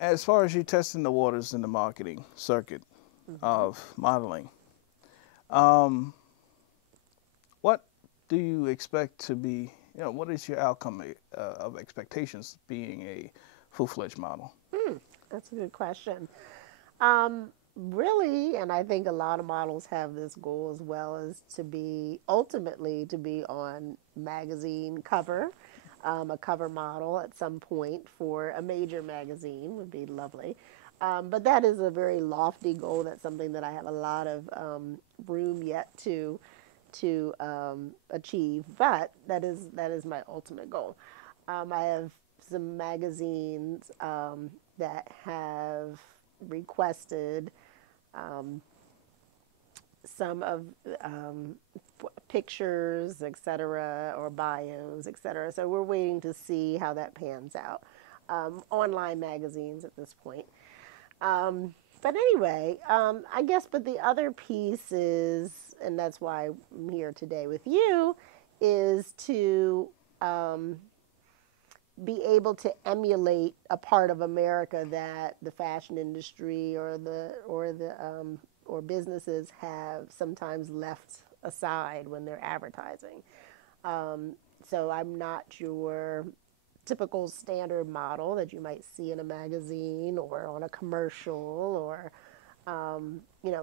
as far as you testing the waters in the marketing circuit of modeling, um, what do you expect to be, what is your outcome of expectations being a full-fledged model? That's a good question. Really, and I think a lot of models have this goal as well, as to be ultimately to be on magazine cover, a cover model at some point for a major magazine would be lovely. But that is a very lofty goal. That's something that I have a lot of room yet to achieve. But that is my ultimate goal. I have some magazines that have requested some of um, pictures, etc., or bios, etc. So we're waiting to see how that pans out. Online magazines at this point. But anyway, I guess, but the other piece is, and that's why I'm here today with you, is to be able to emulate a part of America that the fashion industry or businesses have sometimes left aside when they're advertising. So I'm not your typical standard model that you might see in a magazine or on a commercial or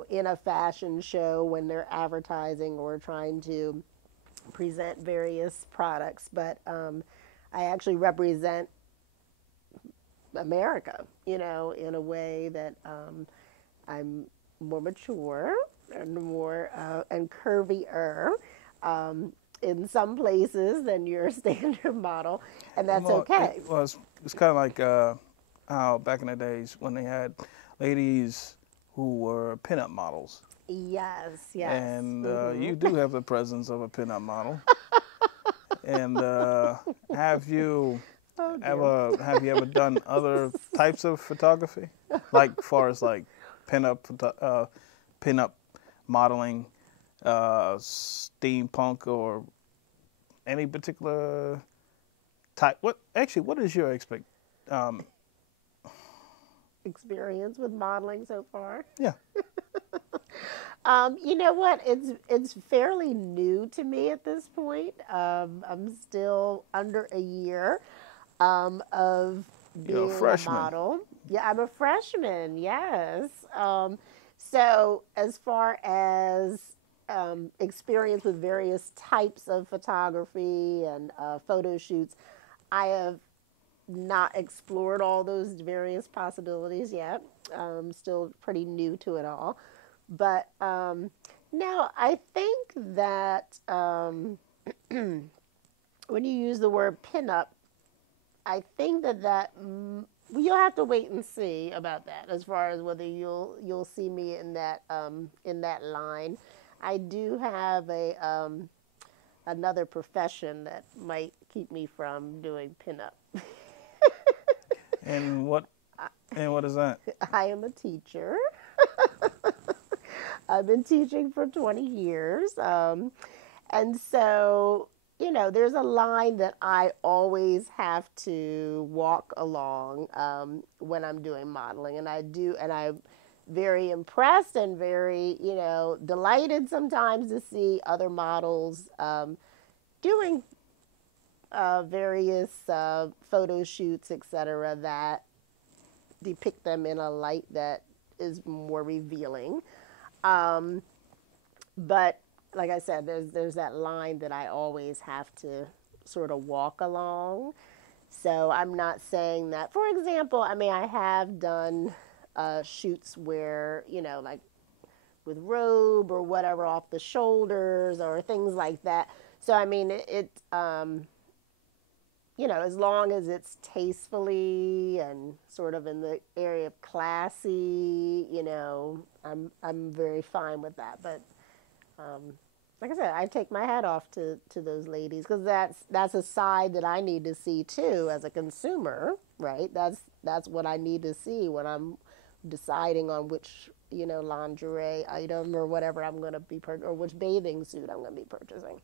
in a fashion show when they're advertising or trying to present various products. But I actually represent America, in a way that I'm more mature and more and curvier in some places than your standard model, and that's Well, okay. it's kind of like how back in the days when they had ladies who were pinup models, Yes, yes. and Hmm. you do have the presence of a pinup model. And have you Oh dear. have you ever done other types of photography, like far as like pinup modeling, steampunk, or any particular type? What is your um, Experience with modeling so far. yeah. You know what? It's fairly new to me at this point. I'm still under a year of You're a being a freshman. model. Yeah, I'm a freshman. Yes. So as far as experience with various types of photography and photo shoots, I have not explored all those various possibilities yet. Still pretty new to it all. But now I think that when you use the word pinup, I think well, you'll have to wait and see about that as far as whether you'll see me in that line. I do have a another profession that might keep me from doing pinup. And what is that? I am a teacher. I've been teaching for 20 years. And so, there's a line that I always have to walk along when I'm doing modeling. And I do, and I'm very impressed and very, delighted sometimes to see other models doing various photo shoots, etc., that depict them in a light that is more revealing. Um, but like I said, there's that line that I always have to sort of walk along. So I'm not saying that. For example, I mean, I have done shoots where like with robe or whatever off the shoulders or things like that. So I mean, as long as it's tastefully and sort of in the area of classy, I'm very fine with that. But like I said, I take my hat off to those ladies because that's a side that I need to see too as a consumer, right? That's what I need to see when I'm deciding on which lingerie item or whatever I'm going to be or which bathing suit I'm going to be purchasing.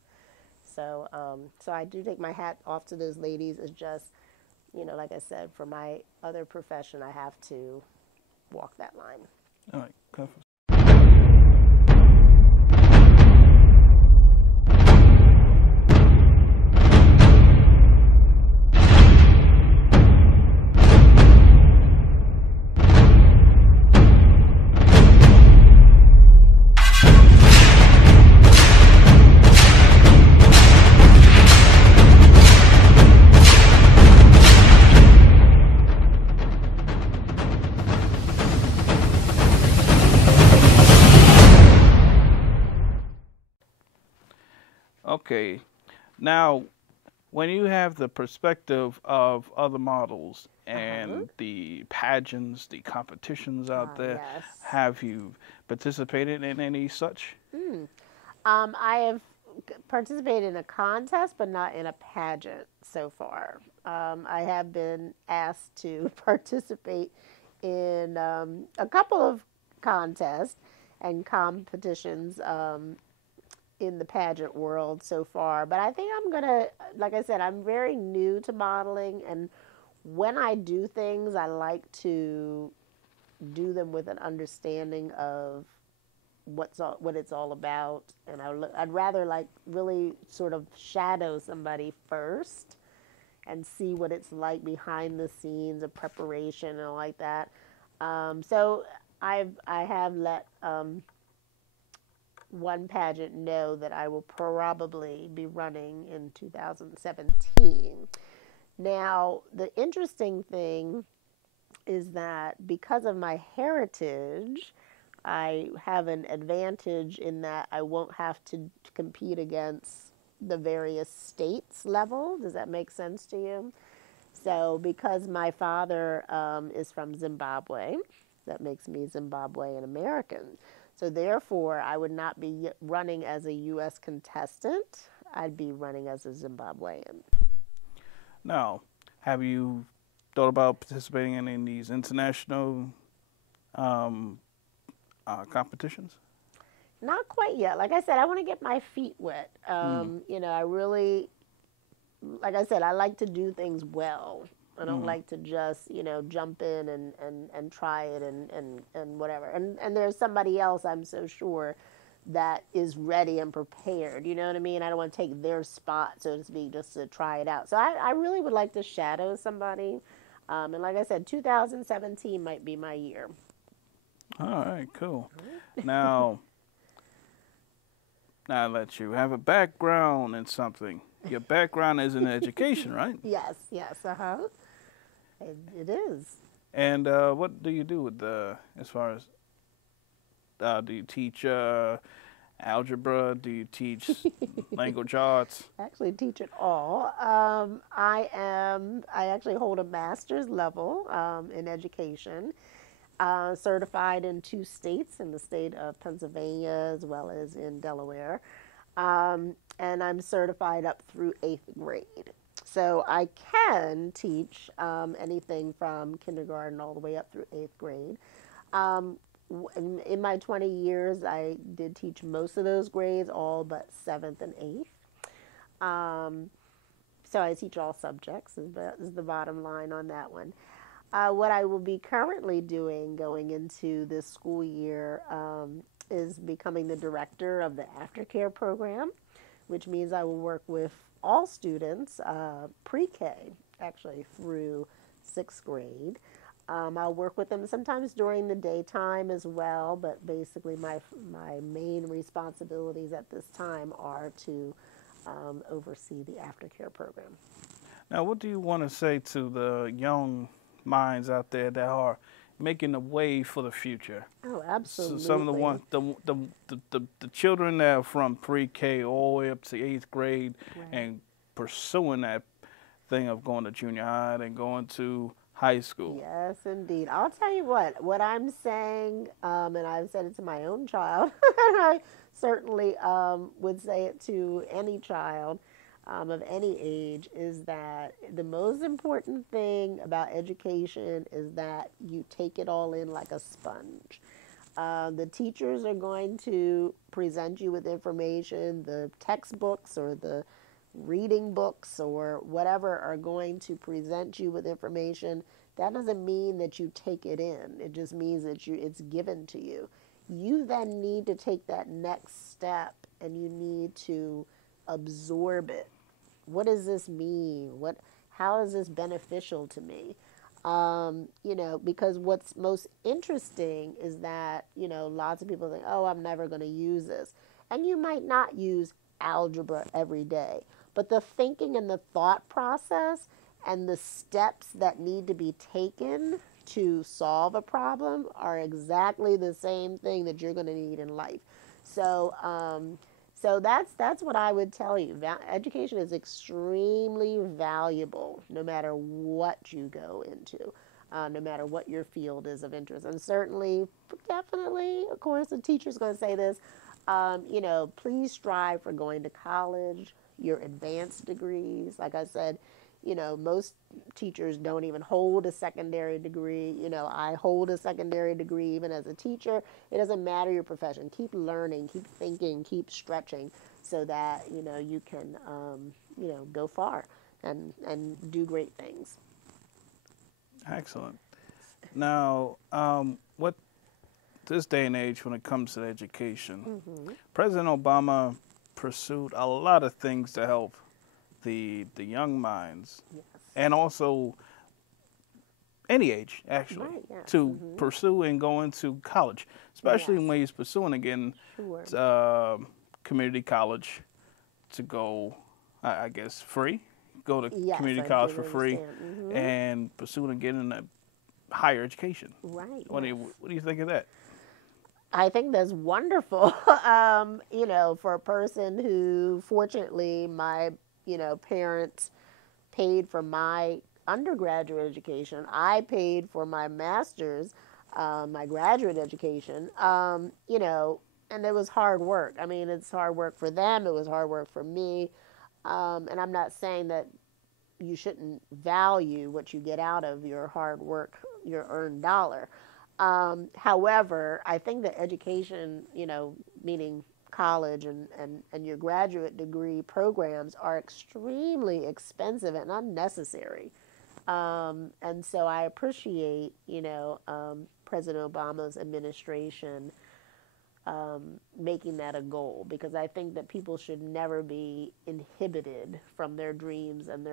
So I do take my hat off to those ladies. It's just you know, like I said, for my other profession, I have to walk that line. All right, perfect. Okay. Now, when you have the perspective of other models and the pageants, the competitions out there, Yes. have you participated in any such? I have participated in a contest, but not in a pageant so far. I have been asked to participate in a couple of contests and competitions in the pageant world so far. But I think I'm going to, like I said, I'm very new to modeling. And when I do things, I like to do them with an understanding of what it's all about, and I'd rather like really sort of shadow somebody first and see what it's like behind the scenes of preparation and all like that. So I have let one pageant know that I will probably be running in 2017. Now, the interesting thing is that because of my heritage, I have an advantage in that I won't have to compete against the various states level. Does that make sense to you? So, because my father is from Zimbabwe, that makes me Zimbabwean American. So, therefore, I would not be running as a U.S. contestant. I'd be running as a Zimbabwean. Now, have you thought about participating in any of these international competitions? Not quite yet. Like I said, I want to get my feet wet. You know, I really, like I said, I like to do things well. I don't like to just, you know, jump in and try it and whatever. And there's somebody else, I'm so sure, that is ready and prepared. You know what I mean? I don't want to take their spot, so to speak, just to try it out. So I really would like to shadow somebody. And like I said, 2017 might be my year. All right, cool. Now, now that you have a background in something, your background is in education, right? Yes, yes, it is. And what do you do with as far as do you teach algebra? Do you teach language arts? I actually teach it all. I actually hold a master's level in education, certified in 2 states, in the state of Pennsylvania as well as in Delaware. And I'm certified up through 8th grade. So I can teach anything from kindergarten all the way up through 8th grade. In my 20 years, I did teach most of those grades, all but 7th and 8th. So I teach all subjects, is the bottom line on that one. What I will be currently doing going into this school year is becoming the director of the aftercare program, which means I will work with all students, pre-K, actually, through 6th grade. I'll work with them sometimes during the daytime as well, but basically my main responsibilities at this time are to oversee the aftercare program. Now, what do you want to say to the young minds out there that are making the way for the future? Oh, absolutely. So some of the ones, the children that are from pre-K all the way up to 8th grade, Right. and pursuing that thing of going to junior high and going to high school. Yes, indeed. I'll tell you what I'm saying, and I've said it to my own child, and I certainly would say it to any child of any age, is that the most important thing about education is that you take it all in like a sponge. The teachers are going to present you with information, the textbooks or the reading books or whatever are going to present you with information, that doesn't mean that you take it in. It just means that it's given to you. You then need to take that next step and you need to absorb it. What does this mean? How is this beneficial to me? Because what's most interesting is that, lots of people think, oh, I'm never going to use this. And you might not use algebra every day, but the thinking and the thought process and the steps that need to be taken to solve a problem are exactly the same thing that you're going to need in life. So, so that's what I would tell you. Education is extremely valuable no matter what you go into, no matter what your field is of interest. And certainly, definitely, of course, the teacher's going to say this, please strive for going to college, your advanced degrees. Like I said, most teachers don't even hold a secondary degree. I hold a secondary degree even as a teacher. It doesn't matter your profession. Keep learning, keep thinking, keep stretching so that, you can, go far and do great things. Excellent. Now, what this day and age when it comes to education, President Obama pursued a lot of things to help the young minds, Yes. and also any age actually, Right, yes. to pursue and go into college, especially Yes. when he's pursuing again Sure. community college to go, I guess, free, go to Yes, community I college do for free, understand. and pursuing again a higher education. Right. What Yes. do you think of that? I think that's wonderful. For a person who, fortunately, my, parents paid for my undergraduate education. I paid for my master's, my graduate education, and it was hard work. I mean, it's hard work for them. It was hard work for me. And I'm not saying that you shouldn't value what you get out of your hard work, your earned dollar. However, I think that education, meaning college and your graduate degree programs are extremely expensive and unnecessary. And so I appreciate, President Obama's administration making that a goal, because I think that people should never be inhibited from their dreams and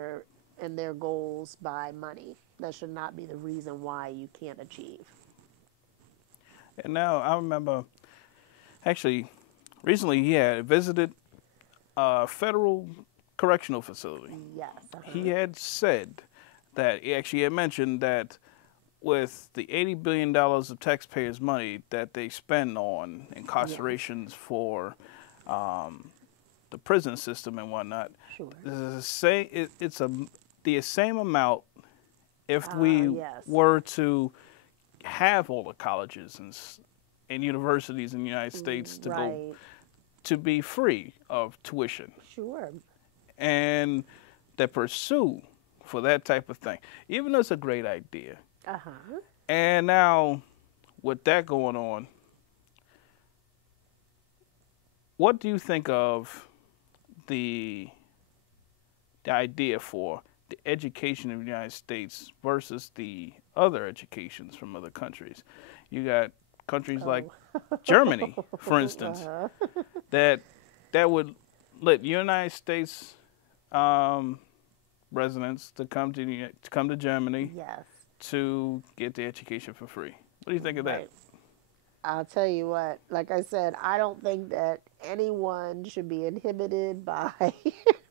their goals by money. That should not be the reason why you can't achieve. And now I remember, actually, recently he had visited a federal correctional facility. Yes. He had said that he actually had mentioned that with the $80 billion of taxpayers' money that they spend on incarcerations for the prison system and whatnot, Sure. it's the same amount if we Yes. were to have all the colleges and universities in the United States to Right. go to be free of tuition Sure. and the pursue for that type of thing. Even though it's a great idea. Uh-huh. And now with that going on, what do you think of the idea for the education of the United States versus the other educations from other countries? You got countries like Germany, for instance, that would let United States residents to come to Germany Yes. to get the education for free. What do you think of that? Right. I'll tell you what, like I said, I don't think that anyone should be inhibited by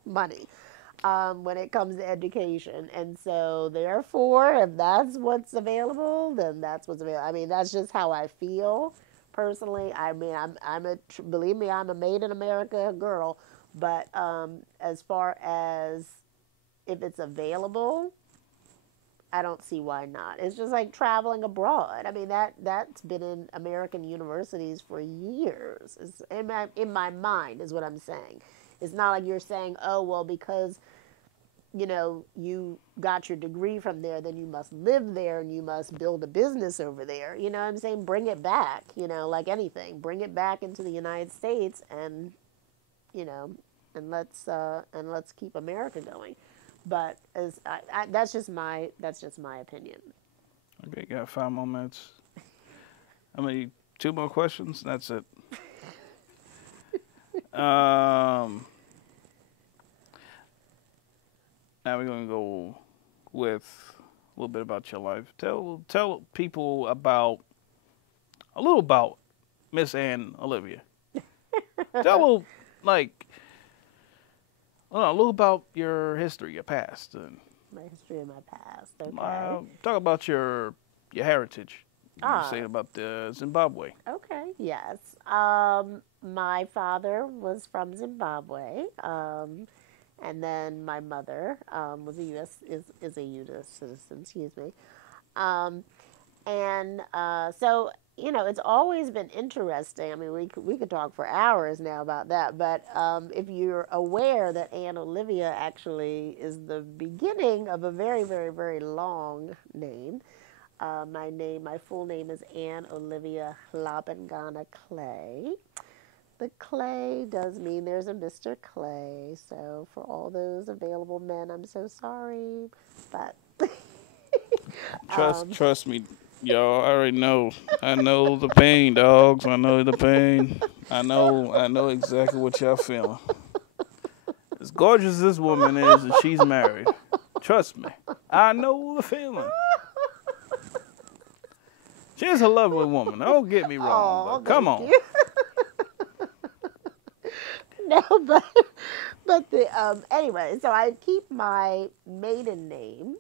money when it comes to education. And so, therefore, if that's what's available, then that's what's available. I mean, that's just how I feel personally. I mean, believe me, I'm a made in America girl. But as far as if it's available, I don't see why not. It's just like traveling abroad. I mean, that's been in American universities for years. It's in my mind is what I'm saying. It's not like you're saying, oh, well, because, you got your degree from there, then you must live there and you must build a business over there. You know what I'm saying? Bring it back, like anything. Bring it back into the United States and, and let's keep America going. But that's just my opinion. Okay, got 5 more minutes. I mean, 2 more questions. That's it. Um, Now we're gonna go with a little bit about your life. Tell people a little about Miss Ann Olivia. Tell like a little about your history, your past, and My history and my past. Okay. talk about your heritage. You were Ah, saying about the Zimbabwe. okay. Yes. My father was from Zimbabwe. And then my mother was a U.S. is a U.S. citizen. Excuse me. Um, and so it's always been interesting. I mean, we could talk for hours now about that. But if you're aware that Anne Olivia actually is the beginning of a very, very, very long name. My full name is Anne Olivia Hlabangana-Clay. The Clay does mean there's a Mr. Clay. So for all those available men, I'm so sorry, but Trust me, y'all. I already know. I know the pain, dogs. I know the pain. I know exactly what y'all feeling. As gorgeous as this woman is, and she's married. Trust me, I know the feeling. She's a lovely woman. Don't get me wrong, oh, but come thank on. you. No, but the anyway, so I keep my maiden name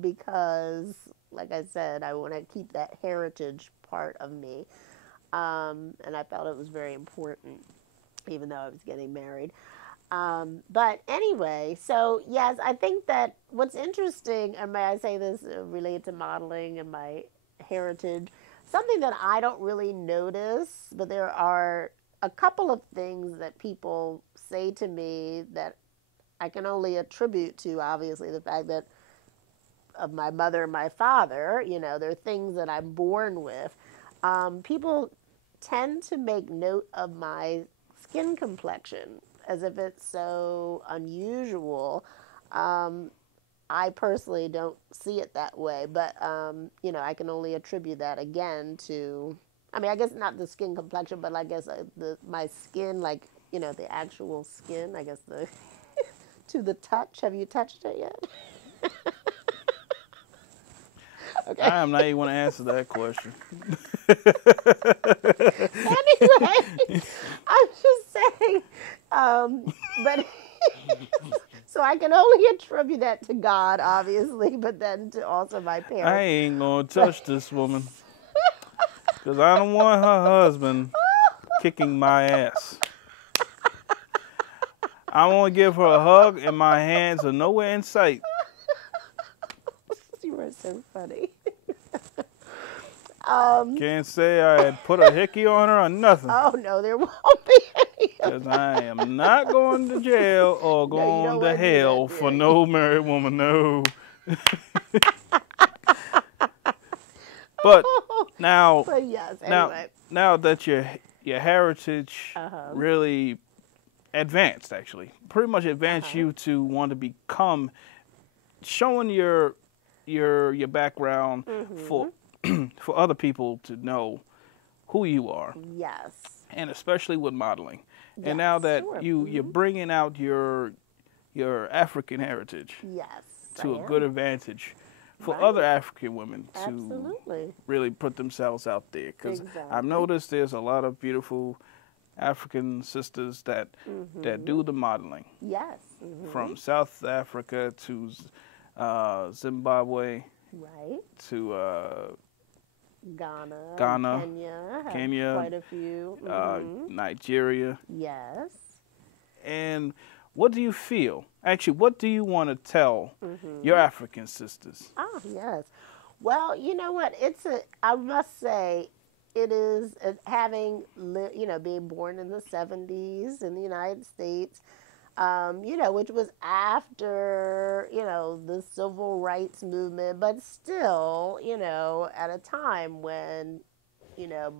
because, like I said, I want to keep that heritage part of me, and I felt it was very important, even though I was getting married. But anyway, so yes, I think that what's interesting, and may I say this related to modeling and my heritage, something that I don't really notice, but there are a couple of things that people say to me that I can only attribute to obviously the fact that of my mother and my father. There are things that I'm born with. People tend to make note of my skin complexion as if it's so unusual. Um, I personally don't see it that way, but I can only attribute that again to. I mean, I guess not the skin complexion, but I guess my skin, like the actual skin. I guess the to the touch. Have you touched it yet? Okay. I am not even want to answer that question. Anyway, I'm just saying, but so I can only attribute that to God, obviously, but then to also my I parents. ain't gonna touch this woman because I don't want her husband kicking my ass. I want to give her a hug, and my hands are nowhere in sight. You were so funny. Can't say I had put a hickey on her or nothing. Oh no, there won't be any of Because I am not going to jail or No, you going don't to want to do hell that, for dear. no married woman, no. But now, But yes, now, anyway. now that your heritage Uh-huh. really advanced, actually, pretty much advanced Uh-huh. you to want to become showing your background for for other people to know who you are, Yes. and especially with modeling. And Yes, now that sure. you're bringing out your African heritage Yes, I to a good am. advantage for Right. other African women to Absolutely. really put themselves out there. Because I've Exactly. noticed there's a lot of beautiful African sisters that do the modeling Yes. from South Africa to Zimbabwe Right. to Ghana and Ghana, Kenya have Kenya, quite a few. Nigeria. Yes. And what do you feel? Actually, what do you want to tell your African sisters? Oh, yes. Well, you know what? I must say, it is being born in the 70s in the United States, which was after, the civil rights movement, but still, at a time when,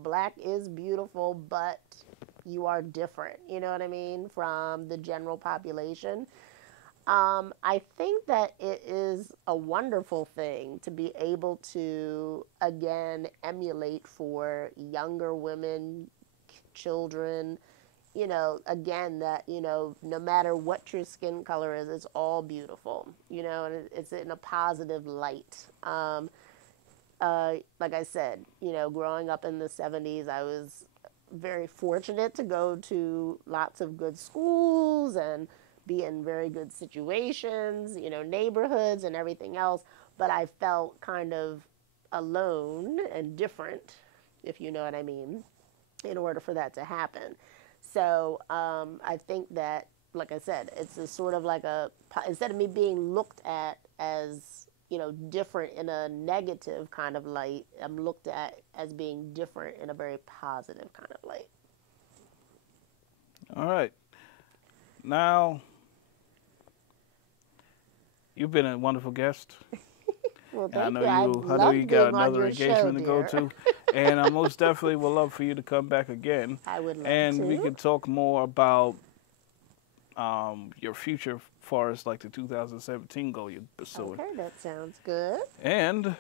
black is beautiful, but You are different, you know what I mean, from the general population. I think that it is a wonderful thing to be able to, again, emulate for younger women, children, again, that, no matter what your skin color is, it's all beautiful, and it's in a positive light. Like I said, growing up in the 70s, I was very fortunate to go to lots of good schools and be in very good situations, neighborhoods and everything else. But I felt kind of alone and different, if you know what I mean, in order for that to happen. So I think that, like I said, it's a sort of like instead of me being looked at as, different in a negative kind of light, I'm looked at as being different in a very positive kind of light. All right. Now, you've been a wonderful guest. Well, thank I know you. I know you got another show, engagement to go to, and I most definitely would love for you to come back again. I would love to. And we could talk more about your future as far as like the 2017 goal you're pursuing. Okay, that sounds good. And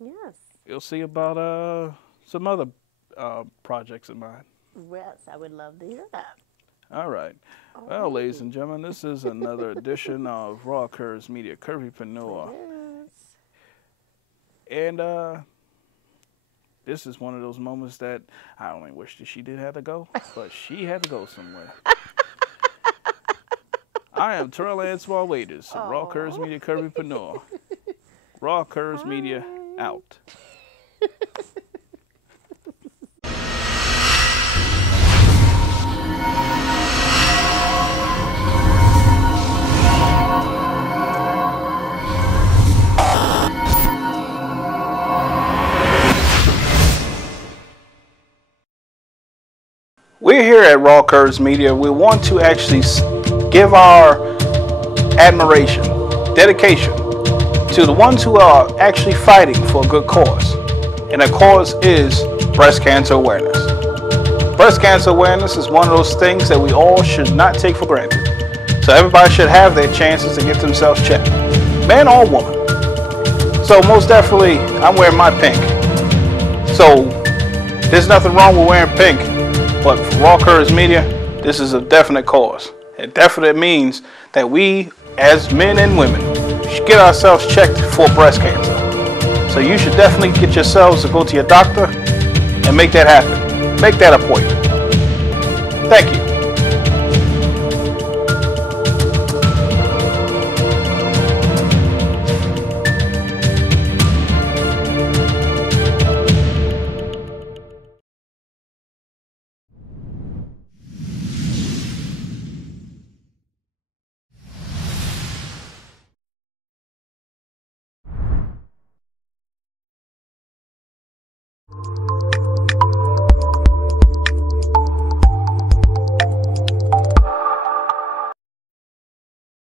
yes, you'll see about some other projects of mine. Yes, I would love to hear that. All right. Well, ladies and gentlemen, this is another edition of Raw Curves Media, Curvypreneur. Yes. And this is one of those moments that I only wish that she did have to go, but she had to go somewhere. I am Terrell Answell Waiters, Raw Curves Media, Curvypreneur. Raw Curves Media, out. We're here at Raw Curves Media. We want to actually give our admiration, dedication to the ones who are actually fighting for a good cause. And the cause is breast cancer awareness. Breast cancer awareness is one of those things that we all should not take for granted. So everybody should have their chances to get themselves checked, man or woman. So most definitely, I'm wearing my pink. So there's nothing wrong with wearing pink. But for Raw Curves Media, this is a definite cause. It definitely means that we, as men and women, should get ourselves checked for breast cancer. So you should definitely get yourselves to go to your doctor and make that happen. Make that appointment. Thank you.